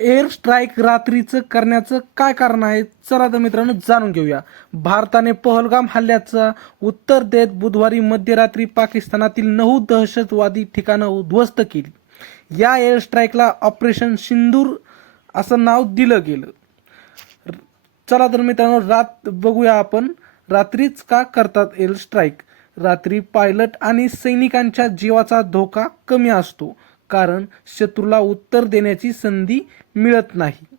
Air strike रात्रीचं करण्याचं काय कारण आहे, चला तर मित्रांनो जाणून घेऊया. भारताने पहलगाम हल्ल्याचा उत्तर देत बुधवारी मध्यरात्री पाकिस्तानातील 9 दहशतवादी ठिकाणं उद्ध्वस्त केली. या एअर स्ट्राईकला ऑपरेशन सिंदूर असं नाव दिलं गेलं. चला तर मित्रांनो बघूया आपण रात्रीच का करतात एअर स्ट्राईक. रात्री पायलट आणि सैनिकांच्या जीवाचा धोका कमी असतो, कारण शत्रूला उत्तर देण्याची संधी मिळत नाही.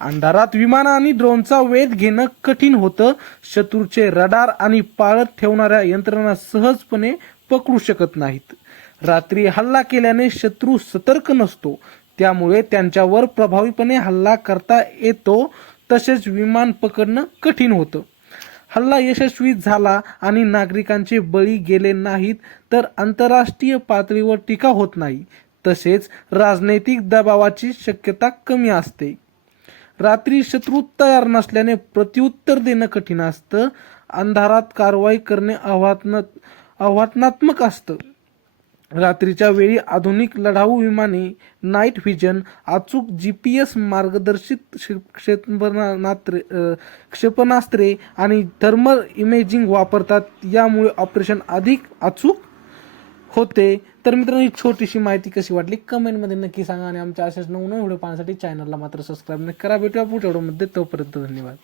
अंधारात विमान आणि ड्रोनचा वेध घेणं कठीण होतं. शत्रूचे रडार आणि पाळत ठेवणाऱ्या यंत्रणा सहजपणे पकडू शकत नाहीत. रात्री हल्ला केल्याने शत्रू सतर्क नसतो, त्यामुळे त्यांच्यावर प्रभावीपणे हल्ला करता येतो. तसेच विमान पकडणं कठीण होतं. हल्ला यशस्वी झाला आणि नागरिकांचे बळी गेले नाहीत तर आंतरराष्ट्रीय पातळीवर टीका होत नाही. तसेच राजनैतिक दबावाची शक्यता कमी असते. रात्री शत्रू तयार नसल्याने प्रत्युत्तर देणं कठीण असतं. अंधारात कारवाई करणे आव्हानात्मक असतं. रात्रीच्या वेळी आधुनिक लढाऊ विमाने, नाईट व्हिजन, अचूक GPS मार्गदर्शित क्षेपणास्त्रे आणि थर्मल इमेजिंग वापरतात. यामुळे ऑपरेशन अधिक अचूक होते. तर मित्रांनो, ही छोटीशी माहिती कशी वाटली कमेंटमध्ये नक्की सांगा आणि आमच्या अशाच नवनवीन व्हिडिओ पाहण्यासाठी चॅनलला मात्र सबस्क्राईब नक्की करा. भेटूया पुढच्या व्हिडिओमध्ये, तोपर्यंत धन्यवाद.